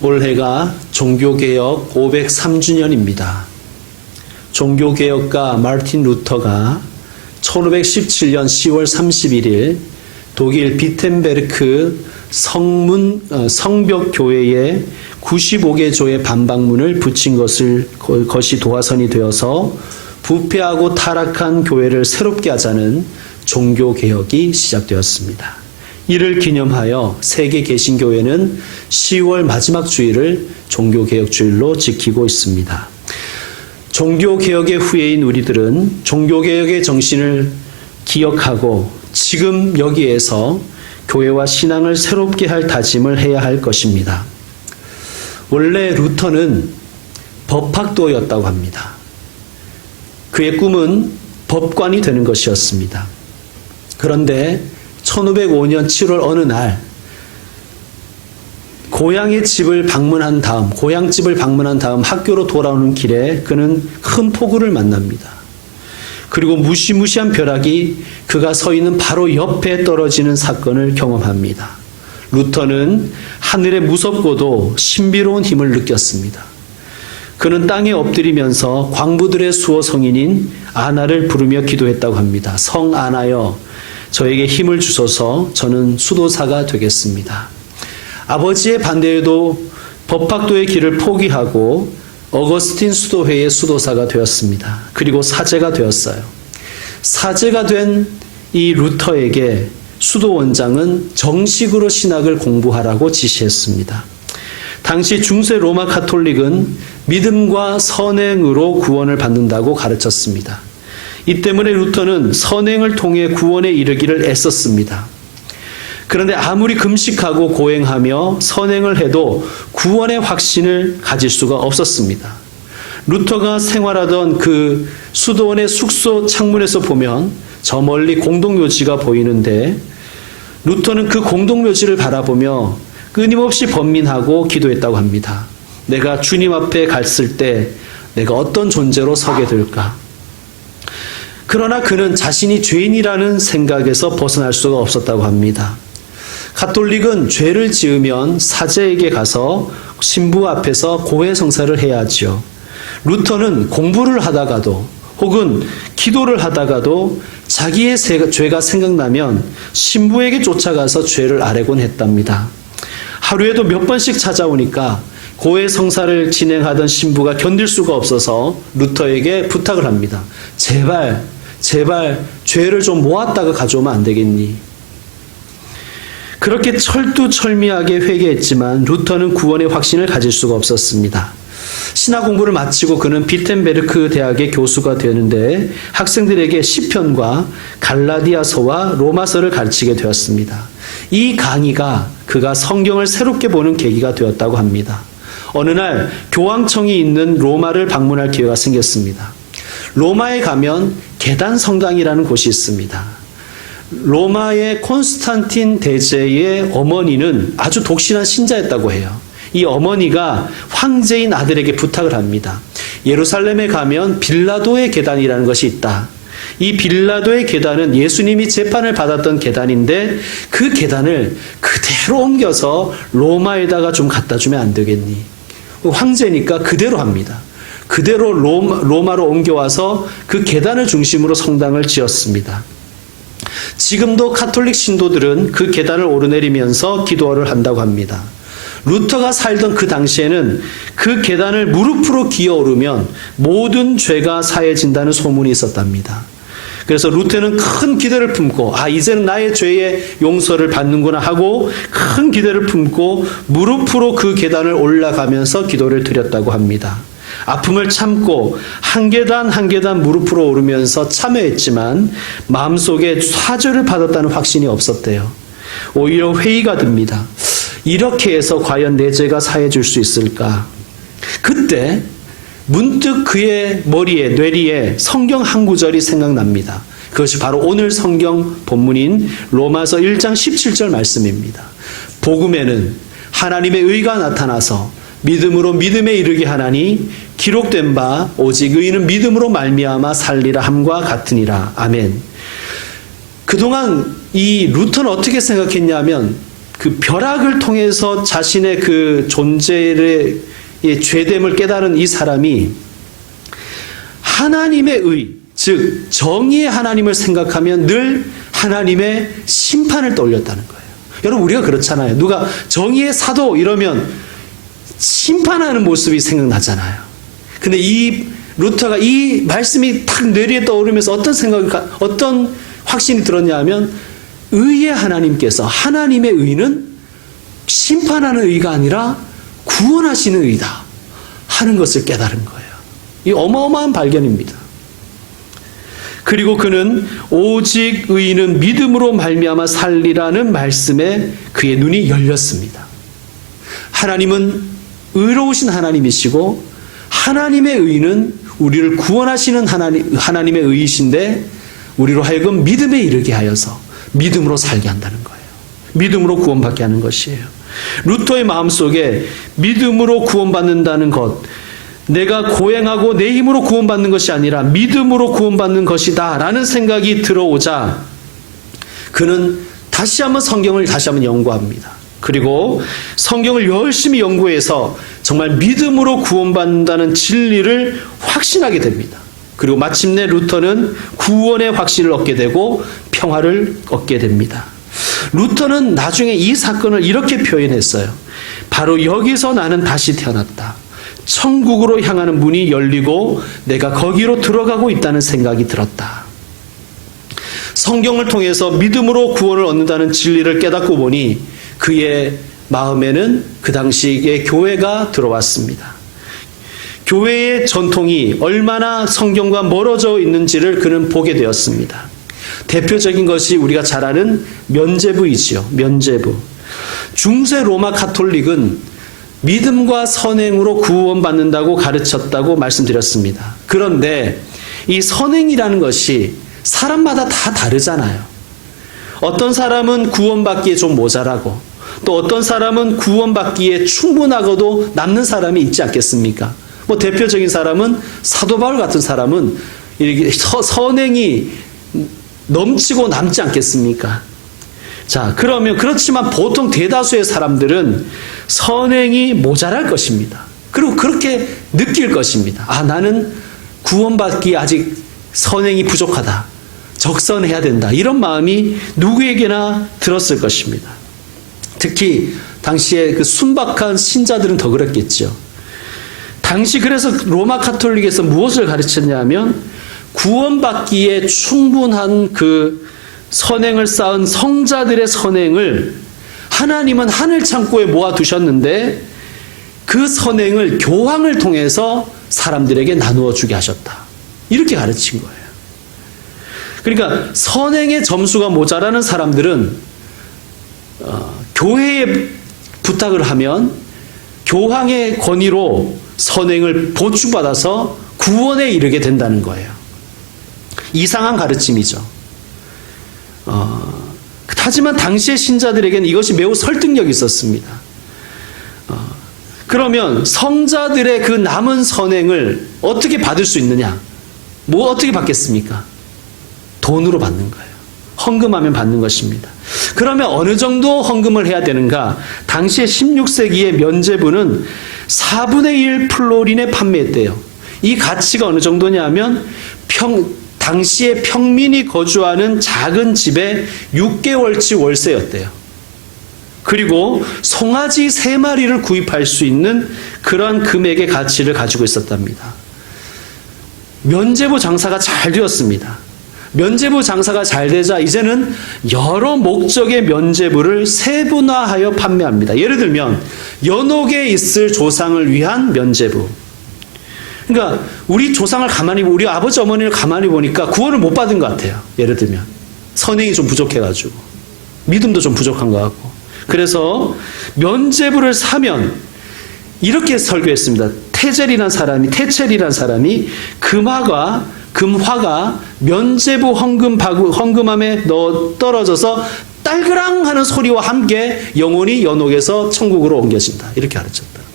올해가 종교개혁 503주년입니다. 종교개혁가 마르틴 루터가 1517년 10월 31일 독일 비텐베르크 성벽교회에 95개 조의 반박문을 붙인 것이 도화선이 되어서 부패하고 타락한 교회를 새롭게 하자는 종교개혁이 시작되었습니다. 이를 기념하여 세계 개신교회는 10월 마지막 주일을 종교개혁주일로 지키고 있습니다. 종교개혁의 후예인 우리들은 종교개혁의 정신을 기억하고 지금 여기에서 교회와 신앙을 새롭게 할 다짐을 해야 할 것입니다. 원래 루터는 법학도였다고 합니다. 그의 꿈은 법관이 되는 것이었습니다. 그런데 1505년 7월 어느 날 고향집을 방문한 다음 학교로 돌아오는 길에 그는 큰 폭우를 만납니다. 그리고 무시무시한 벼락이 그가 서 있는 바로 옆에 떨어지는 사건을 경험합니다. 루터는 하늘의 무섭고도 신비로운 힘을 느꼈습니다. 그는 땅에 엎드리면서 광부들의 수호 성인인 아나를 부르며 기도했다고 합니다. 성 아나여, 저에게 힘을 주소서. 저는 수도사가 되겠습니다. 아버지의 반대에도 법학도의 길을 포기하고 어거스틴 수도회의 수도사가 되었습니다. 그리고 사제가 되었어요. 사제가 된 이 루터에게 수도원장은 정식으로 신학을 공부하라고 지시했습니다. 당시 중세 로마 가톨릭은 믿음과 선행으로 구원을 받는다고 가르쳤습니다. 이 때문에 루터는 선행을 통해 구원에 이르기를 애썼습니다. 그런데 아무리 금식하고 고행하며 선행을 해도 구원의 확신을 가질 수가 없었습니다. 루터가 생활하던 그 수도원의 숙소 창문에서 보면 저 멀리 공동묘지가 보이는데 루터는 그 공동묘지를 바라보며 끊임없이 번민하고 기도했다고 합니다. 내가 주님 앞에 갔을 때 내가 어떤 존재로 서게 될까? 그러나 그는 자신이 죄인이라는 생각에서 벗어날 수가 없었다고 합니다. 가톨릭은 죄를 지으면 사제에게 가서 신부 앞에서 고해성사를 해야 하지요. 루터는 공부를 하다가도 혹은 기도를 하다가도 자기의 죄가 생각나면 신부에게 쫓아가서 죄를 아뢰곤 했답니다. 하루에도 몇 번씩 찾아오니까 고해성사를 진행하던 신부가 견딜 수가 없어서 루터에게 부탁을 합니다. 제발 죄를 좀 모았다가 가져오면 안 되겠니? 그렇게 철두철미하게 회개했지만 루터는 구원의 확신을 가질 수가 없었습니다. 신학 공부를 마치고 그는 비텐베르크 대학의 교수가 되는데 학생들에게 시편과 갈라디아서와 로마서를 가르치게 되었습니다. 이 강의가 그가 성경을 새롭게 보는 계기가 되었다고 합니다. 어느 날 교황청이 있는 로마를 방문할 기회가 생겼습니다. 로마에 가면 계단 성당이라는 곳이 있습니다. 로마의 콘스탄틴 대제의 어머니는 아주 독실한 신자였다고 해요. 이 어머니가 황제인 아들에게 부탁을 합니다. 예루살렘에 가면 빌라도의 계단이라는 것이 있다. 이 빌라도의 계단은 예수님이 재판을 받았던 계단인데 그 계단을 그대로 옮겨서 로마에다가 좀 갖다 주면 안 되겠니? 황제니까 그대로 합니다. 그대로 로마로 옮겨와서 그 계단을 중심으로 성당을 지었습니다. 지금도 가톨릭 신도들은 그 계단을 오르내리면서 기도를 한다고 합니다. 루터가 살던 그 당시에는 그 계단을 무릎으로 기어오르면 모든 죄가 사해진다는 소문이 있었답니다. 그래서 루터는 큰 기대를 품고 이제는 나의 죄의 용서를 받는구나 하고 큰 기대를 품고 무릎으로 그 계단을 올라가면서 기도를 드렸다고 합니다. 아픔을 참고 한 계단 한 계단 무릎으로 오르면서 참여했지만 마음속에 사죄를 받았다는 확신이 없었대요. 오히려 회의가 듭니다. 이렇게 해서 과연 내 죄가 사해질 수 있을까? 그때 문득 그의 머리에 뇌리에 성경 한 구절이 생각납니다. 그것이 바로 오늘 성경 본문인 로마서 1장 17절 말씀입니다. 복음에는 하나님의 의가 나타나서 믿음으로 믿음에 이르게 하나니 기록된 바 오직 의인은 믿음으로 말미암아 살리라 함과 같으니라. 아멘. 그동안 이 루터는 어떻게 생각했냐면 그 벼락을 통해서 자신의 그 존재의 죄됨을 깨달은 이 사람이 하나님의 의, 즉 정의의 하나님을 생각하면 늘 하나님의 심판을 떠올렸다는 거예요. 여러분, 우리가 그렇잖아요. 누가 정의의 사도 이러면 심판하는 모습이 생각나잖아요. 근데 이 루터가 이 말씀이 탁 뇌리에 떠오르면서 어떤 확신이 들었냐 하면, 의의 하나님께서, 하나님의 의는 심판하는 의가 아니라 구원하시는 의다 하는 것을 깨달은 거예요. 이 어마어마한 발견입니다. 그리고 그는 오직 의인은 믿음으로 말미암아 살리라는 말씀에 그의 눈이 열렸습니다. 하나님은 의로우신 하나님이시고, 하나님의 의는 우리를 구원하시는 하나님의 의이신데, 우리로 하여금 믿음에 이르게 하여서 믿음으로 살게 한다는 거예요. 믿음으로 구원받게 하는 것이에요. 루터의 마음속에 믿음으로 구원받는다는 것, 내가 고행하고 내 힘으로 구원받는 것이 아니라 믿음으로 구원받는 것이다 라는 생각이 들어오자 그는 다시 한번 성경을 다시 한번 연구합니다. 그리고 성경을 열심히 연구해서 정말 믿음으로 구원받는다는 진리를 확신하게 됩니다. 그리고 마침내 루터는 구원의 확신을 얻게 되고 평화를 얻게 됩니다. 루터는 나중에 이 사건을 이렇게 표현했어요. 바로 여기서 나는 다시 태어났다. 천국으로 향하는 문이 열리고 내가 거기로 들어가고 있다는 생각이 들었다. 성경을 통해서 믿음으로 구원을 얻는다는 진리를 깨닫고 보니 그의 마음에는 그 당시에 교회가 들어왔습니다. 교회의 전통이 얼마나 성경과 멀어져 있는지를 그는 보게 되었습니다. 대표적인 것이 우리가 잘 아는 면죄부이지요. 면죄부. 중세 로마 가톨릭은 믿음과 선행으로 구원받는다고 가르쳤다고 말씀드렸습니다. 그런데 이 선행이라는 것이 사람마다 다 다르잖아요. 어떤 사람은 구원받기에 좀 모자라고, 또 어떤 사람은 구원받기에 충분하고도 남는 사람이 있지 않겠습니까? 뭐 대표적인 사람은 사도 바울 같은 사람은 이렇게 선행이 넘치고 남지 않겠습니까? 자, 그러면 그렇지만 보통 대다수의 사람들은 선행이 모자랄 것입니다. 그리고 그렇게 느낄 것입니다. 아, 나는 구원받기에 아직 선행이 부족하다. 적선해야 된다. 이런 마음이 누구에게나 들었을 것입니다. 특히 당시에 그 순박한 신자들은 더 그랬겠죠. 당시 그래서 로마 가톨릭에서 무엇을 가르쳤냐면 구원받기에 충분한 그 선행을 쌓은 성자들의 선행을 하나님은 하늘 창고에 모아두셨는데 그 선행을 교황을 통해서 사람들에게 나누어 주게 하셨다. 이렇게 가르친 거예요. 그러니까 선행의 점수가 모자라는 사람들은 교회에 부탁을 하면 교황의 권위로 선행을 보충받아서 구원에 이르게 된다는 거예요. 이상한 가르침이죠. 하지만 당시의 신자들에게는 이것이 매우 설득력이 있었습니다. 그러면 성자들의 그 남은 선행을 어떻게 받을 수 있느냐? 뭐 어떻게 받겠습니까? 돈으로 받는 거예요. 헌금하면 받는 것입니다. 그러면 어느 정도 헌금을 해야 되는가? 당시에 16세기의 면죄부는 4분의 1 플로린에 판매했대요. 이 가치가 어느 정도냐면 당시에 평민이 거주하는 작은 집에 6개월치 월세였대요. 그리고 송아지 3마리를 구입할 수 있는 그러한 금액의 가치를 가지고 있었답니다. 면죄부 장사가 잘 되었습니다. 면죄부 장사가 잘 되자 이제는 여러 목적의 면죄부를 세분화하여 판매합니다. 예를 들면 연옥에 있을 조상을 위한 면죄부. 그러니까 우리 조상을 가만히, 우리 아버지 어머니를 가만히 보니까 구원을 못 받은 것 같아요. 예를 들면 선행이 좀 부족해가지고 믿음도 좀 부족한 것 같고. 그래서 면죄부를 사면 이렇게 설교했습니다. 테첼이라는 사람이 금화가 면죄부 헌금함에 떨어져서 딸그랑 하는 소리와 함께 영혼이 연옥에서 천국으로 옮겨진다. 이렇게 가르쳤다는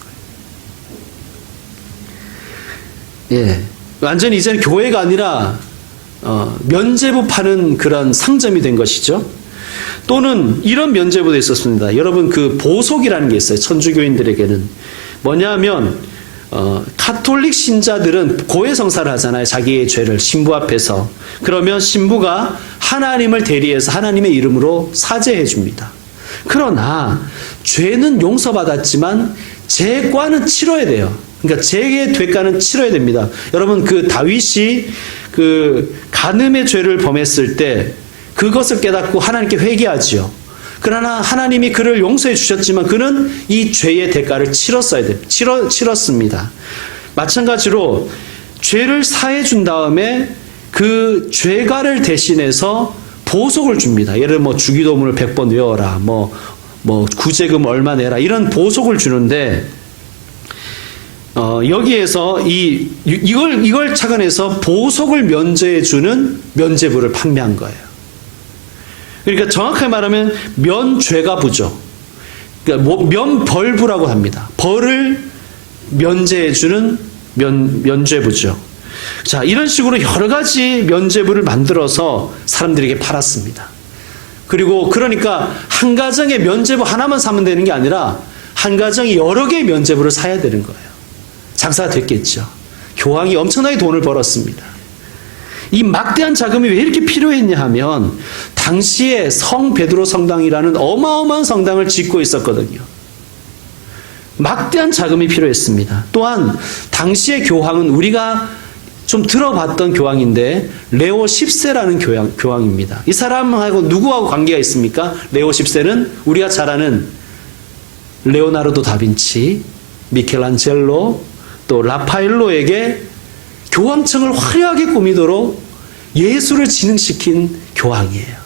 거예요. 예, 완전히 이제는 교회가 아니라 면죄부 파는 그런 상점이 된 것이죠. 또는 이런 면죄부도 있었습니다. 여러분 그 보속이라는 게 있어요. 천주교인들에게는. 뭐냐면 카톨릭 신자들은 고해성사를 하잖아요. 자기의 죄를 신부 앞에서. 그러면 신부가 하나님을 대리해서 하나님의 이름으로 사죄해 줍니다. 그러나 죄는 용서받았지만 죄과는 치러야 돼요. 그러니까 죄의 대가는 치러야 됩니다. 여러분 그 다윗이 그 간음의 죄를 범했을 때 그것을 깨닫고 하나님께 회개하지요. 그러나 하나님이 그를 용서해 주셨지만 그는 이 죄의 대가를 치렀어야 돼요. 치렀습니다. 마찬가지로 죄를 사해 준 다음에 그 죄가를 대신해서 보속을 줍니다. 예를 들어 뭐 주기도문을 100번 외워라. 뭐 구제금 얼마 내라. 이런 보속을 주는데 여기에서 이걸 착안해서 보속을 면제해 주는 면죄부를 판매한 거예요. 그러니까 정확하게 말하면 면죄가부죠. 그러니까 면벌부라고 합니다. 벌을 면제해 주는 면죄부죠. 자, 이런 식으로 여러 가지 면죄부를 만들어서 사람들에게 팔았습니다. 그리고 그러니까 한 가정에 면죄부 하나만 사면 되는 게 아니라 한 가정이 여러 개의 면죄부를 사야 되는 거예요. 장사가 됐겠죠. 교황이 엄청나게 돈을 벌었습니다. 이 막대한 자금이 왜 이렇게 필요했냐 하면 당시에 성 베드로 성당이라는 어마어마한 성당을 짓고 있었거든요. 막대한 자금이 필요했습니다. 또한 당시의 교황은 우리가 좀 들어봤던 교황인데 레오 10세라는 교황입니다. 이 사람하고 누구하고 관계가 있습니까? 레오 10세는 우리가 잘 아는 레오나르도 다빈치, 미켈란젤로, 또 라파엘로에게 교황청을 화려하게 꾸미도록 예술을 진흥시킨 교황이에요.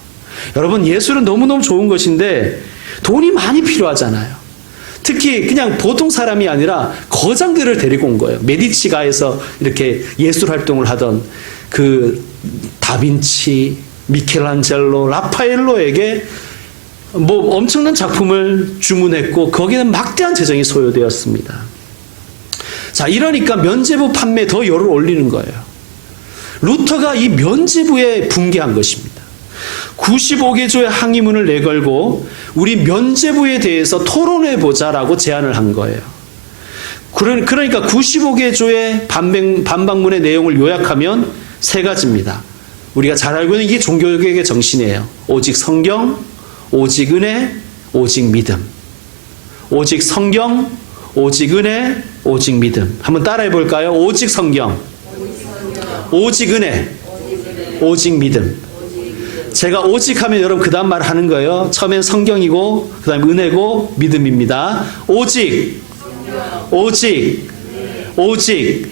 여러분 예술은 너무너무 좋은 것인데 돈이 많이 필요하잖아요. 특히 그냥 보통 사람이 아니라 거장들을 데리고 온 거예요. 메디치가에서 이렇게 예술 활동을 하던 그 다빈치, 미켈란젤로, 라파엘로에게 뭐 엄청난 작품을 주문했고 거기는 막대한 재정이 소요되었습니다. 자, 이러니까 면죄부 판매에 더 열을 올리는 거예요. 루터가 이 면죄부에 붕괴한 것입니다. 95개조의 항의문을 내걸고 우리 면죄부에 대해서 토론해보자라고 제안을 한 거예요. 그러니까 95개조의 반박문의 내용을 요약하면 세 가지입니다. 우리가 잘 알고 있는 이게 종교개혁의 정신이에요. 오직 성경, 오직 은혜, 오직 믿음. 오직 성경, 오직 은혜, 오직 믿음. 한번 따라해 볼까요? 오직 성경, 오직 은혜, 오직 믿음. 제가 오직 하면 여러분 그 다음 말 하는 거예요. 처음엔 성경이고 그 다음에 은혜고 믿음입니다. 오직, 오직, 오직.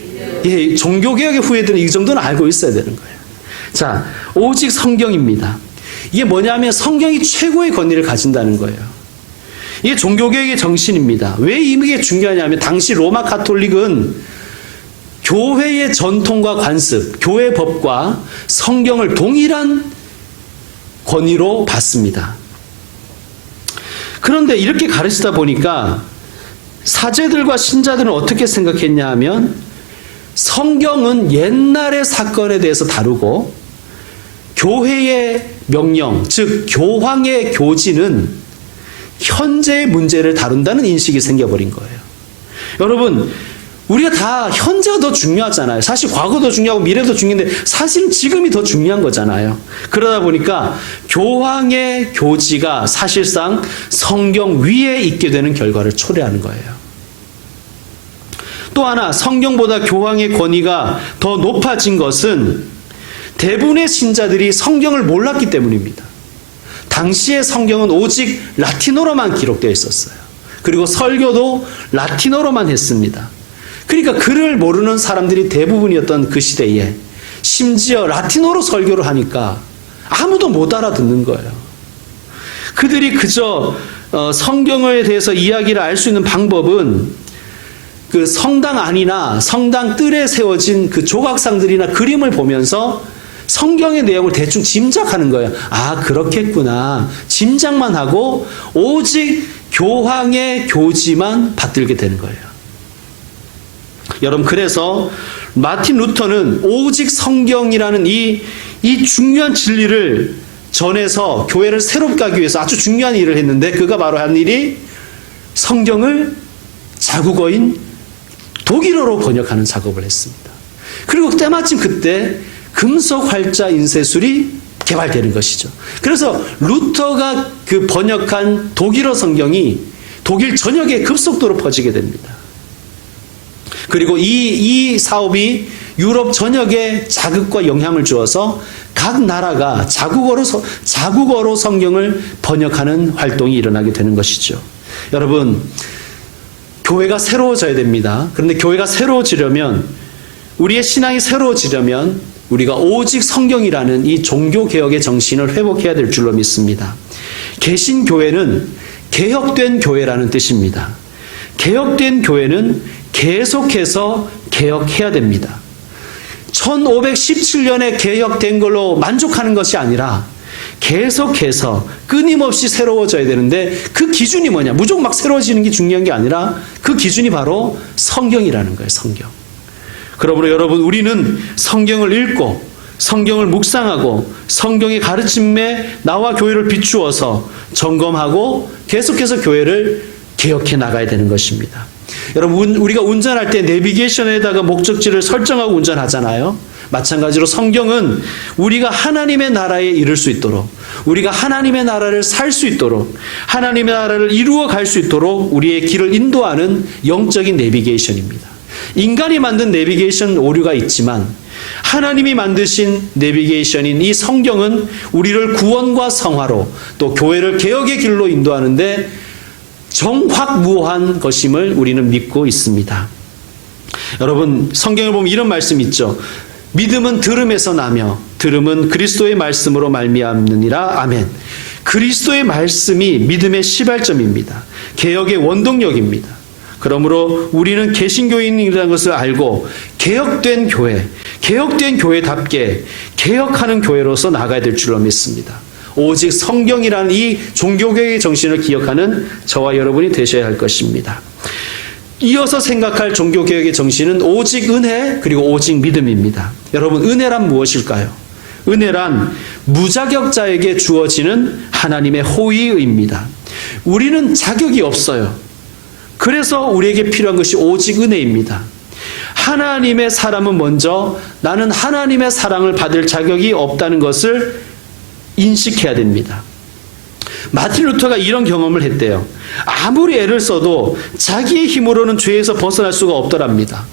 예, 종교개혁의 후예들은 이 정도는 알고 있어야 되는 거예요. 자, 오직 성경입니다. 이게 뭐냐면 성경이 최고의 권위를 가진다는 거예요. 이게 종교개혁의 정신입니다. 왜 이게 중요하냐면 당시 로마 가톨릭은 교회의 전통과 관습, 교회 법과 성경을 동일한 권위로 봤습니다. 그런데 이렇게 가르치다 보니까 사제들과 신자들은 어떻게 생각했냐 하면 성경은 옛날의 사건에 대해서 다루고 교회의 명령, 즉 교황의 교지는 현재의 문제를 다룬다는 인식이 생겨버린 거예요. 여러분, 우리가 다 현재가 더 중요하잖아요. 사실 과거도 중요하고 미래도 중요한데 사실은 지금이 더 중요한 거잖아요. 그러다 보니까 교황의 교지가 사실상 성경 위에 있게 되는 결과를 초래하는 거예요. 또 하나, 성경보다 교황의 권위가 더 높아진 것은 대부분의 신자들이 성경을 몰랐기 때문입니다. 당시의 성경은 오직 라틴어로만 기록되어 있었어요. 그리고 설교도 라틴어로만 했습니다. 그러니까 글을 모르는 사람들이 대부분이었던 그 시대에 심지어 라틴어로 설교를 하니까 아무도 못 알아듣는 거예요. 그들이 그저 성경에 대해서 이야기를 알 수 있는 방법은 그 성당 안이나 성당 뜰에 세워진 그 조각상들이나 그림을 보면서 성경의 내용을 대충 짐작하는 거예요. 아, 그렇겠구나. 짐작만 하고 오직 교황의 교지만 받들게 되는 거예요. 여러분, 그래서 마틴 루터는 오직 성경이라는 이 중요한 진리를 전에서 교회를 새롭게 하기 위해서 아주 중요한 일을 했는데 그가 바로 한 일이 성경을 자국어인 독일어로 번역하는 작업을 했습니다. 그리고 때마침 그때 금속 활자 인쇄술이 개발되는 것이죠. 그래서 루터가 그 번역한 독일어 성경이 독일 전역에 급속도로 퍼지게 됩니다. 그리고 이 사업이 유럽 전역에 자극과 영향을 주어서 각 나라가 자국어로 성경을 번역하는 활동이 일어나게 되는 것이죠. 여러분, 교회가 새로워져야 됩니다. 그런데 교회가 새로워지려면, 우리의 신앙이 새로워지려면 우리가 오직 성경이라는 이 종교개혁의 정신을 회복해야 될 줄로 믿습니다. 개신교회는 개혁된 교회라는 뜻입니다. 개혁된 교회는 계속해서 개혁해야 됩니다. 1517년에 개혁된 걸로 만족하는 것이 아니라 계속해서 끊임없이 새로워져야 되는데 그 기준이 뭐냐? 무조건 막 새로워지는 게 중요한 게 아니라 그 기준이 바로 성경이라는 거예요. 성경. 그러므로 여러분, 우리는 성경을 읽고 성경을 묵상하고 성경의 가르침에 나와 교회를 비추어서 점검하고 계속해서 교회를 개혁해 나가야 되는 것입니다. 여러분, 우리가 운전할 때 내비게이션에다가 목적지를 설정하고 운전하잖아요. 마찬가지로 성경은 우리가 하나님의 나라에 이를 수 있도록, 우리가 하나님의 나라를 살 수 있도록, 하나님의 나라를 이루어 갈 수 있도록 우리의 길을 인도하는 영적인 내비게이션입니다. 인간이 만든 내비게이션 오류가 있지만 하나님이 만드신 내비게이션인 이 성경은 우리를 구원과 성화로 또 교회를 개혁의 길로 인도하는데 정확무한 것임을 우리는 믿고 있습니다. 여러분, 성경을 보면 이런 말씀이 있죠. 믿음은 들음에서 나며 들음은 그리스도의 말씀으로 말미암느니라. 아멘. 그리스도의 말씀이 믿음의 시발점입니다. 개혁의 원동력입니다. 그러므로 우리는 개신교인이라는 것을 알고 개혁된 교회답게 개혁하는 교회로서 나가야 될 줄로 믿습니다. 오직 성경이라는 이 종교개혁의 정신을 기억하는 저와 여러분이 되셔야 할 것입니다. 이어서 생각할 종교개혁의 정신은 오직 은혜 그리고 오직 믿음입니다. 여러분, 은혜란 무엇일까요? 은혜란 무자격자에게 주어지는 하나님의 호의입니다. 우리는 자격이 없어요. 그래서 우리에게 필요한 것이 오직 은혜입니다. 하나님의 사람은 먼저 나는 하나님의 사랑을 받을 자격이 없다는 것을 인식해야 됩니다. 마틴 루터가 이런 경험을 했대요. 아무리 애를 써도 자기의 힘으로는 죄에서 벗어날 수가 없더랍니다.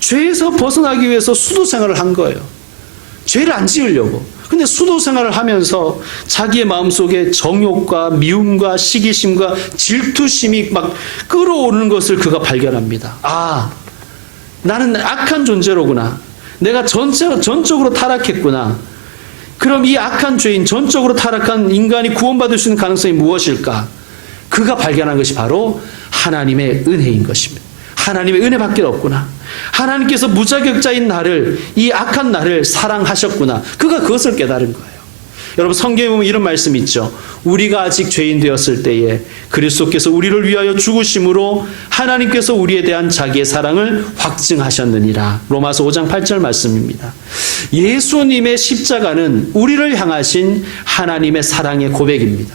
죄에서 벗어나기 위해서 수도 생활을 한 거예요. 죄를 안 지으려고. 근데 수도 생활을 하면서 자기의 마음속에 정욕과 미움과 시기심과 질투심이 막 끌어오르는 것을 그가 발견합니다. 아, 나는 악한 존재로구나. 내가 전적으로 타락했구나. 그럼 이 악한 죄인, 전적으로 타락한 인간이 구원받을 수 있는 가능성이 무엇일까? 그가 발견한 것이 바로 하나님의 은혜인 것입니다. 하나님의 은혜밖에 없구나. 하나님께서 무자격자인 나를, 이 악한 나를 사랑하셨구나. 그가 그것을 깨달은 거예요. 여러분, 성경에 보면 이런 말씀이 있죠. 우리가 아직 죄인 되었을 때에 그리스도께서 우리를 위하여 죽으심으로 하나님께서 우리에 대한 자기의 사랑을 확증하셨느니라. 로마서 5장 8절 말씀입니다. 예수님의 십자가는 우리를 향하신 하나님의 사랑의 고백입니다.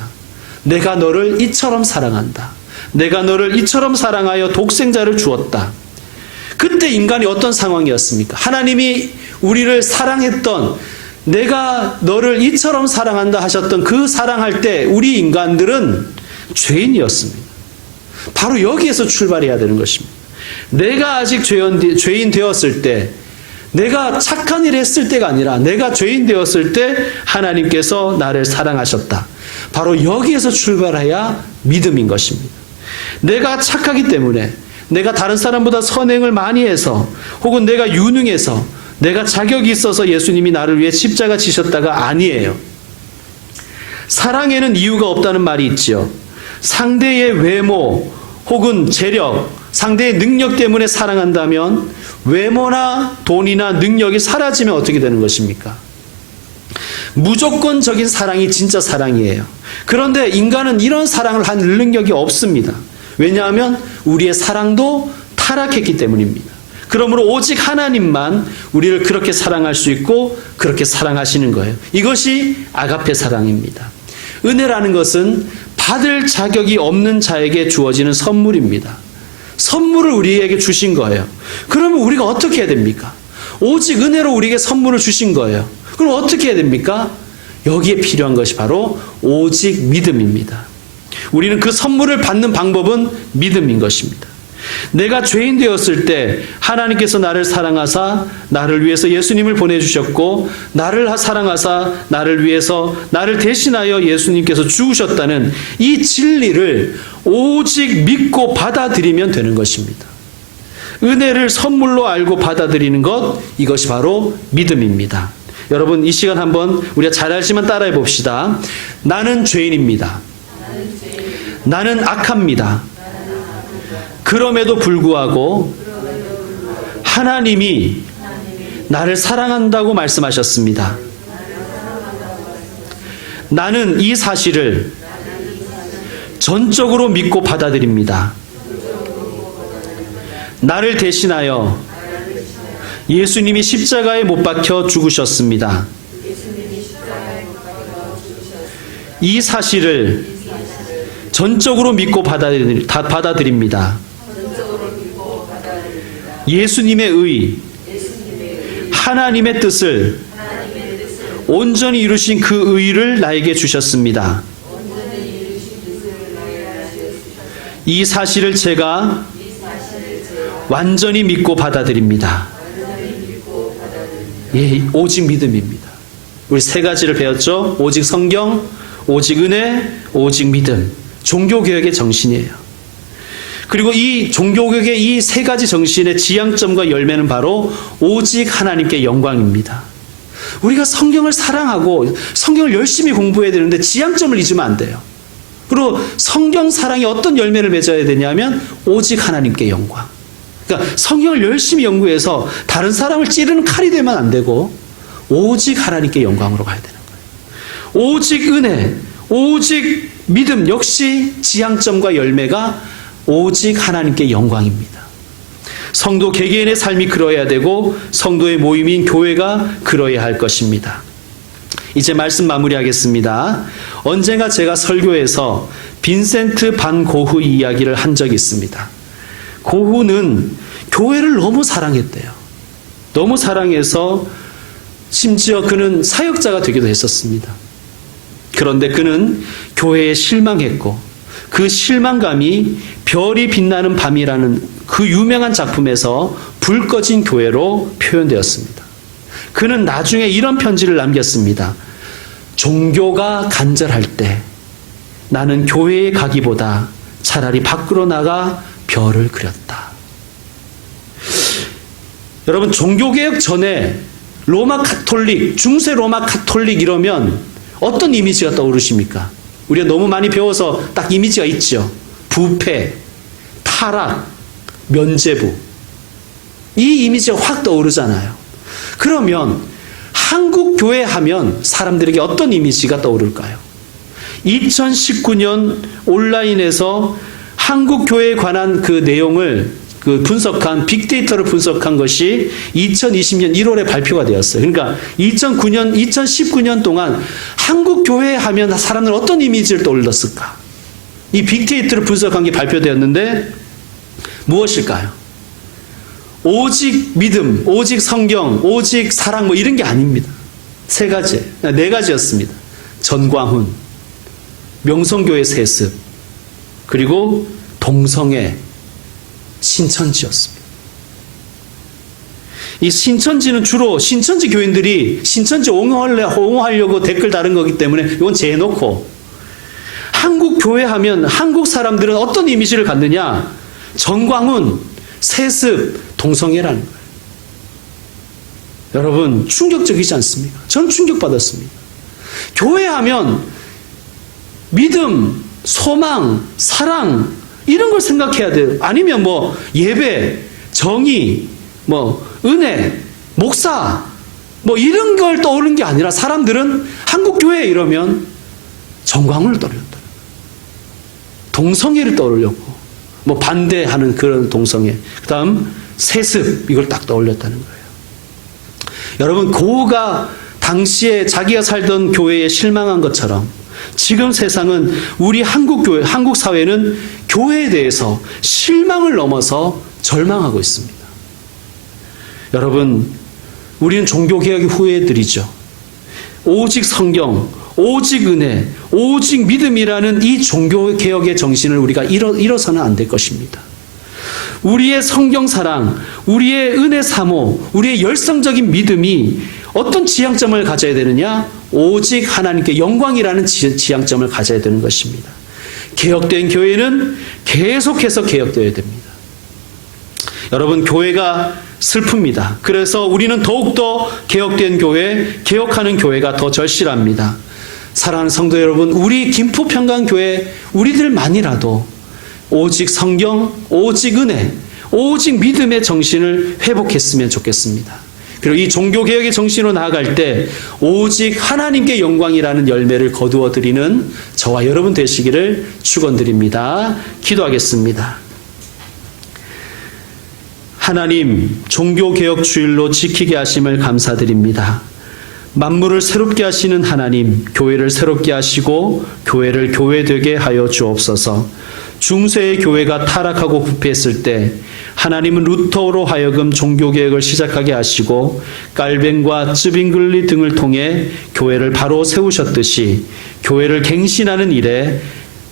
내가 너를 이처럼 사랑한다. 내가 너를 이처럼 사랑하여 독생자를 주었다. 그때 인간이 어떤 상황이었습니까? 하나님이 우리를 사랑했던, 내가 너를 이처럼 사랑한다 하셨던 그 사랑할 때 우리 인간들은 죄인이었습니다. 바로 여기에서 출발해야 되는 것입니다. 내가 아직 죄인 되었을 때, 내가 착한 일을 했을 때가 아니라 내가 죄인 되었을 때 하나님께서 나를 사랑하셨다. 바로 여기에서 출발해야 믿음인 것입니다. 내가 착하기 때문에, 내가 다른 사람보다 선행을 많이 해서, 혹은 내가 유능해서, 내가 자격이 있어서 예수님이 나를 위해 십자가 지셨다가 아니에요. 사랑에는 이유가 없다는 말이 있지요. 상대의 외모 혹은 재력, 상대의 능력 때문에 사랑한다면 외모나 돈이나 능력이 사라지면 어떻게 되는 것입니까? 무조건적인 사랑이 진짜 사랑이에요. 그런데 인간은 이런 사랑을 할 능력이 없습니다. 왜냐하면 우리의 사랑도 타락했기 때문입니다. 그러므로 오직 하나님만 우리를 그렇게 사랑할 수 있고 그렇게 사랑하시는 거예요. 이것이 아가페 사랑입니다. 은혜라는 것은 받을 자격이 없는 자에게 주어지는 선물입니다. 선물을 우리에게 주신 거예요. 그러면 우리가 어떻게 해야 됩니까? 오직 은혜로 우리에게 선물을 주신 거예요. 그럼 어떻게 해야 됩니까? 여기에 필요한 것이 바로 오직 믿음입니다. 우리는 그 선물을 받는 방법은 믿음인 것입니다. 내가 죄인 되었을 때 하나님께서 나를 사랑하사 나를 위해서 예수님을 보내주셨고, 나를 사랑하사 나를 위해서 나를 대신하여 예수님께서 죽으셨다는 이 진리를 오직 믿고 받아들이면 되는 것입니다. 은혜를 선물로 알고 받아들이는 것, 이것이 바로 믿음입니다. 여러분, 이 시간 한번 우리가 잘 알지만 따라해 봅시다. 나는 죄인입니다. 나는 악합니다. 그럼에도 불구하고 하나님이 나를 사랑한다고 말씀하셨습니다. 나는 이 사실을 전적으로 믿고 받아들입니다. 나를 대신하여 예수님이 십자가에 못 박혀 죽으셨습니다. 이 사실을 전적으로 믿고 받아들입니다. 예수님의 의, 하나님의 뜻을 온전히 이루신 그 의를 나에게 주셨습니다. 이 사실을 제가 완전히 믿고 받아들입니다. 예, 오직 믿음입니다. 우리 세 가지를 배웠죠? 오직 성경, 오직 은혜, 오직 믿음. 종교개혁의 정신이에요. 그리고 이 종교개혁의 이 세 가지 정신의 지향점과 열매는 바로 오직 하나님께 영광입니다. 우리가 성경을 사랑하고 성경을 열심히 공부해야 되는데 지향점을 잊으면 안 돼요. 그리고 성경 사랑이 어떤 열매를 맺어야 되냐면 오직 하나님께 영광. 그러니까 성경을 열심히 연구해서 다른 사람을 찌르는 칼이 되면 안 되고 오직 하나님께 영광으로 가야 되는 거예요. 오직 은혜, 오직 믿음 역시 지향점과 열매가 오직 하나님께 영광입니다. 성도 개개인의 삶이 그러해야 되고 성도의 모임인 교회가 그러해야 할 것입니다. 이제 말씀 마무리하겠습니다. 언젠가 제가 설교에서 빈센트 반 고흐 이야기를 한 적이 있습니다. 고흐는 교회를 너무 사랑했대요. 너무 사랑해서 심지어 그는 사역자가 되기도 했었습니다. 그런데 그는 교회에 실망했고 그 실망감이 별이 빛나는 밤이라는 그 유명한 작품에서 불 꺼진 교회로 표현되었습니다. 그는 나중에 이런 편지를 남겼습니다. 종교가 간절할 때 나는 교회에 가기보다 차라리 밖으로 나가 별을 그렸다. 여러분, 종교개혁 전에 로마 카톨릭, 중세 로마 카톨릭 이러면 어떤 이미지가 떠오르십니까? 우리가 너무 많이 배워서 딱 이미지가 있죠. 부패, 타락, 면죄부. 이 이미지가 확 떠오르잖아요. 그러면 한국 교회 하면 사람들에게 어떤 이미지가 떠오를까요? 2019년 온라인에서 한국 교회에 관한 그 내용을 분석한 빅데이터를 분석한 것이 2020년 1월에 발표가 되었어요. 그러니까 2019년 동안 한국 교회 하면 사람들은 어떤 이미지를 떠올렸을까? 이 빅데이터를 분석한 게 발표되었는데 무엇일까요? 오직 믿음, 오직 성경, 오직 사랑 뭐 이런 게 아닙니다. 네 가지였습니다. 전광훈, 명성교회 세습, 그리고 동성애, 신천지였습니다. 이 신천지는 주로 신천지 교인들이 신천지 옹호하려고 댓글 다른 거기 때문에 이건 재놓고, 한국 교회 하면 한국 사람들은 어떤 이미지를 갖느냐? 전광훈, 세습, 동성애라는 거예요. 여러분, 충격적이지 않습니까? 전 충격받았습니다. 교회 하면 믿음, 소망, 사랑 이런 걸 생각해야 돼요. 아니면 뭐 예배, 정의, 뭐 은혜, 목사 뭐 이런 걸 떠오르는 게 아니라 사람들은 한국 교회 이러면 전광훈을 떠올렸다. 동성애를 떠올렸고 뭐 반대하는 그런 동성애. 그다음 세습 이걸 딱 떠올렸다는 거예요. 여러분 고우가 당시에 자기가 살던 교회에 실망한 것처럼 지금 세상은 우리 한국 교회, 한국 사회는 교회에 대해서 실망을 넘어서 절망하고 있습니다. 여러분, 우리는 종교개혁의 후예들이죠. 오직 성경, 오직 은혜, 오직 믿음이라는 이 종교개혁의 정신을 우리가 잃어서는 안 될 것입니다. 우리의 성경 사랑, 우리의 은혜 사모, 우리의 열성적인 믿음이 어떤 지향점을 가져야 되느냐? 오직 하나님께 영광이라는 지향점을 가져야 되는 것입니다. 개혁된 교회는 계속해서 개혁되어야 됩니다. 여러분, 교회가 슬픕니다. 그래서 우리는 더욱더 개혁된 교회, 개혁하는 교회가 더 절실합니다. 사랑하는 성도 여러분, 우리 김포평강교회 우리들만이라도 오직 성경, 오직 은혜, 오직 믿음의 정신을 회복했으면 좋겠습니다. 그리고 이 종교개혁의 정신으로 나아갈 때 오직 하나님께 영광이라는 열매를 거두어 드리는 저와 여러분 되시기를 축원드립니다. 기도하겠습니다. 하나님, 종교개혁 주일로 지키게 하심을 감사드립니다. 만물을 새롭게 하시는 하나님, 교회를 새롭게 하시고 교회를 교회되게 하여 주옵소서. 중세의 교회가 타락하고 부패했을 때 하나님은 루터로 하여금 종교개혁을 시작하게 하시고 깔뱅과 쯔빙글리 등을 통해 교회를 바로 세우셨듯이 교회를 갱신하는 일에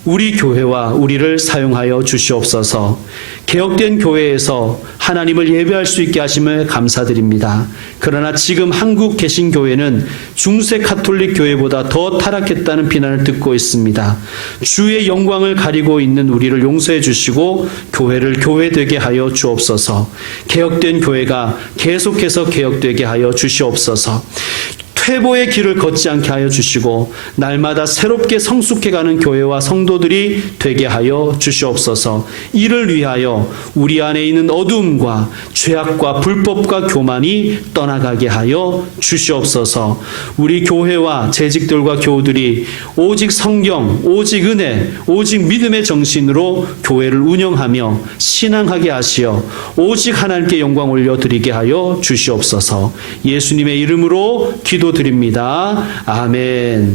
우리 교회와 우리를 사용하여 주시옵소서. 개혁된 교회에서 하나님을 예배할 수 있게 하심을 감사드립니다. 그러나 지금 한국 개신교회는 중세 가톨릭 교회보다 더 타락했다는 비난을 듣고 있습니다. 주의 영광을 가리고 있는 우리를 용서해 주시고 교회를 교회되게 하여 주옵소서. 개혁된 교회가 계속해서 개혁되게 하여 주시옵소서. 퇴보의 길을 걷지 않게 하여 주시고 날마다 새롭게 성숙해가는 교회와 성도들이 되게 하여 주시옵소서. 이를 위하여 우리 안에 있는 어두움과 죄악과 불법과 교만이 떠나가게 하여 주시옵소서. 우리 교회와 재직들과 교우들이 오직 성경, 오직 은혜, 오직 믿음의 정신으로 교회를 운영하며 신앙하게 하시어 오직 하나님께 영광 올려드리게 하여 주시옵소서. 예수님의 이름으로 기도드립니다. 아멘.